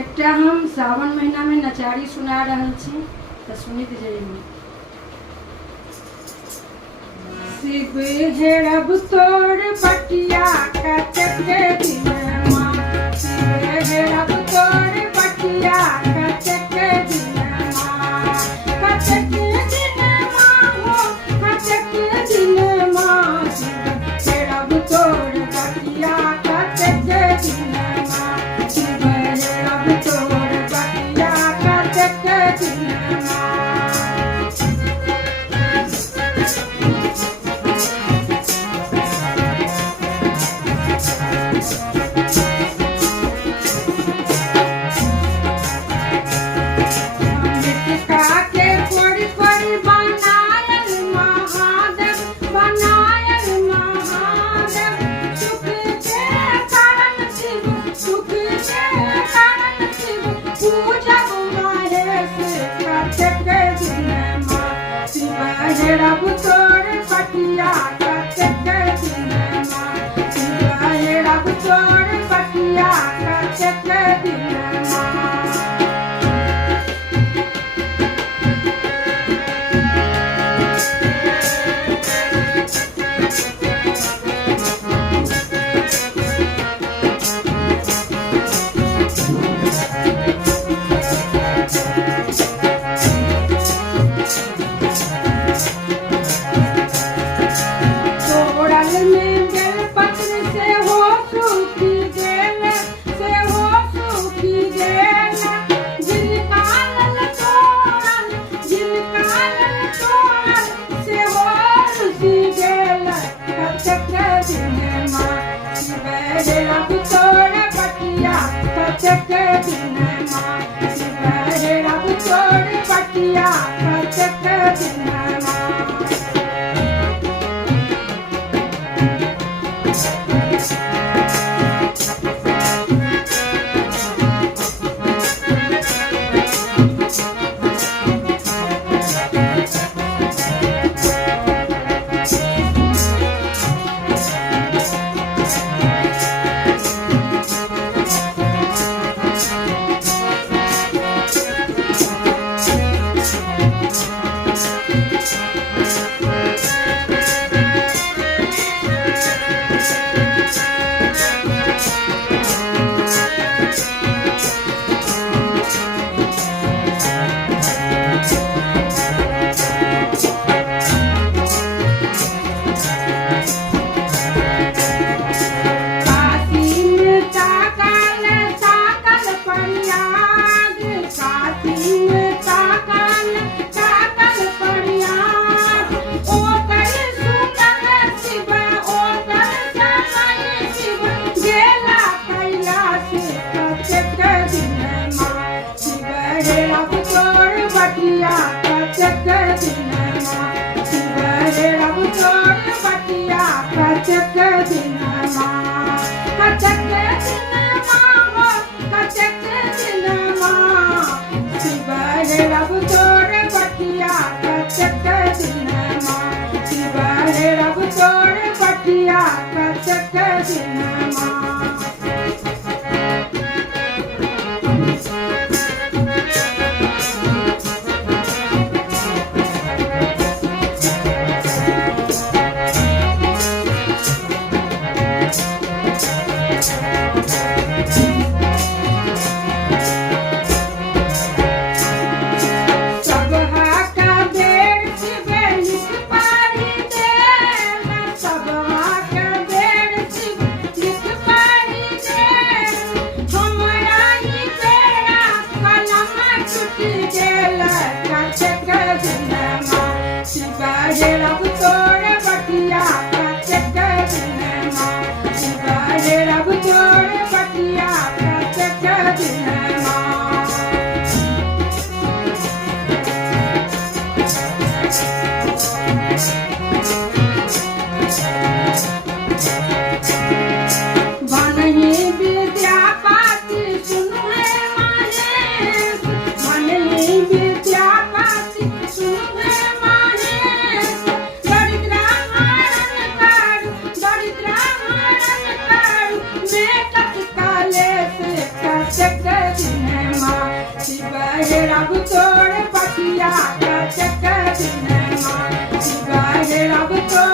एकटा हम सावन महीना में नचारी सुना रहल छी तो सुनित जाइए। शिव हेरब तोर पटिया कचके दिनमा, शिव हेरब तोर पटिया कचके दिनमा, कचके दिनमा हो कचके दिनमा, शिव हेरब तोर पटिया कचके दिनमा, शिव हेरब तोर पटिया कचके दिनमा। हेरब तोर पटिया कचके दिनमा, शिव हेरब तोर पटिया कचके दिनमा। हेरब तोर पटिया कचके दिनमा, शिव हेरब तोर पटिया कचके दिनमा। हेरब तोर पटिया कचके दिनमा, शिव हेरब तोर पटिया कचके दिनमा, कचके दिनमा हो कचके दिनमा, शिव हेरब तोर पटिया कचके दिनमा, शिव हेरब तोर पटिया कचके दिनमा। हेरब तोर पटिया कचके दिनमा, शिव हेरब तोर पटिया कचके दिनमा। बनहि विद्यापति सुनु हे महेश, बनहि विद्यापति सुनु हे महेश, दरिद्र हरण करू मेटत काले से कचके दिनमा। हेरब तोर पटिया के चक्कर दिन मार, हेरब तोर